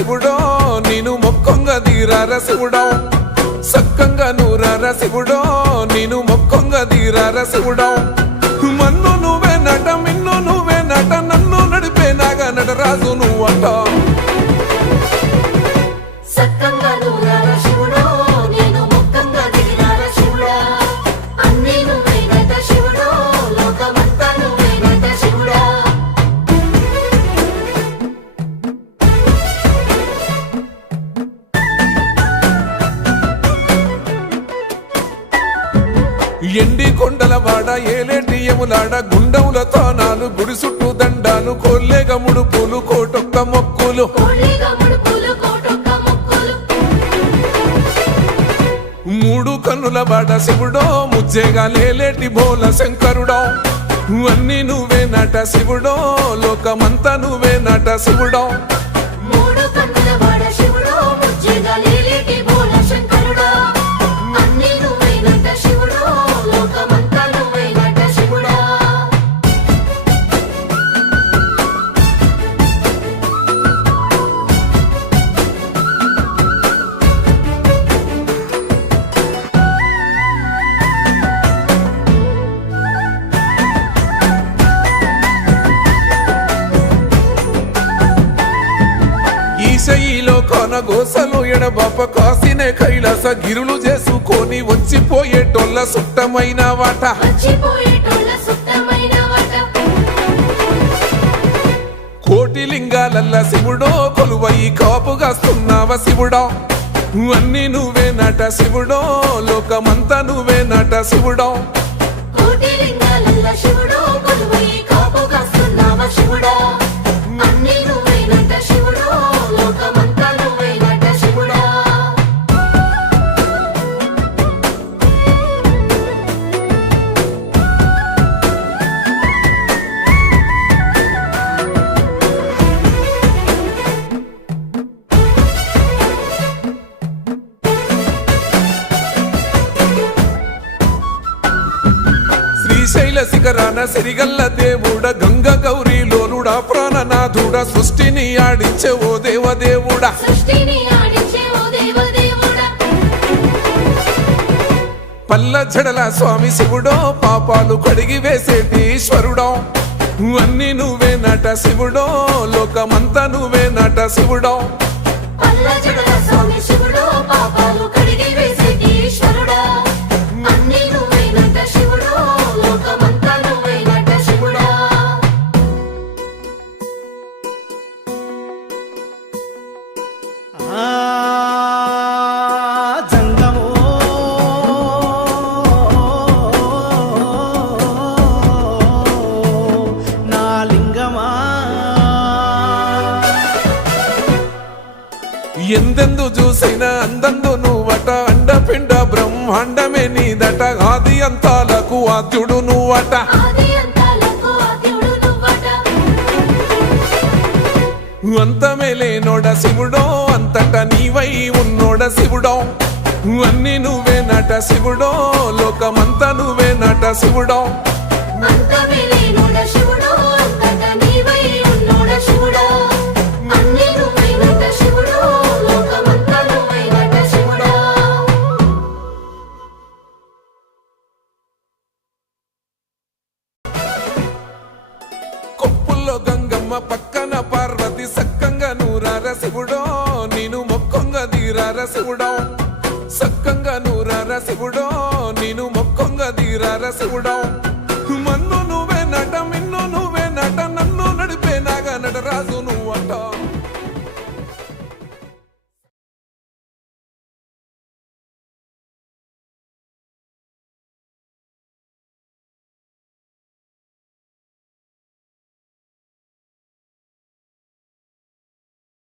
శివుడో నేను మొక్కొంగ దీరార శివుడో సక్కంగా నూరార శివుడో నేను మొక్కొంగ దీరార శివుడో మన్ను నువ్వే నట మిన్ను నువ్వే నట నన్ను నడిపే నాగా నటరాజు నువ్వట ఎండి కొండల వాడ ఏలేటి యములాడ గుండముల తానాలు గుడి చుట్టూ దండాలు కోల్లేగ ముడుపులు కోటొక్క మొక్కులు మూడు కన్నుల వాడ శివుడో ముజ్జేగా లేలేటి బోల శంకరుడో అన్ని నువ్వే నట శివుడో లోకమంతా నువ్వే నట శివుడో ఈశయిలో కొనగోసలు ఎడబాప కాసినే కైలాస గిరులు చేసుకొని వచ్చిపోయేటోళ్ళ సుట్టమైన వాట కోటి లింగాలల్ల శివుడో కొలువై కాపుగాస్తున్నావ శివుడో అన్ని నువ్వే నట శివుడో లోకమంతా నువ్వే నట శివుడో శ్రీశైల శిఖరాన సిరిగల్ల దేవుడ గంగ గౌరీ లోలుడా ప్రాణనాథుడ సృష్టిని ఆడించే ఓ దేవదేవుడా పల్ల జడల స్వామి శివుడో పాపాలు కడిగి వేసేటి ఈశ్వరుడో అన్ని నువ్వే నట శివుడో లోకమంతా నువ్వే నట శివుడో ఎందెందు చూసిన అందందు నువ్వట అండపిండ బ్రహ్మాండమే నీదట ఆది అంతాలకు ఆద్యుడు నువ్వట అంతమే లేనోడ శివుడో అంతట నీవై ఉన్నోడ శివుడో అన్ని నువ్వే నట శివుడో లోకమంతా నువ్వే నట శివుడో కొప్పుల్లో గంగమ్మ పక్కన పార్వతి సక్కంగా నూరార శివుడో నేను మొక్కొంగ దీరార శివుడో సక్కంగా నూరార శివుడో నేను మొక్కొంగ దీరార శివుడో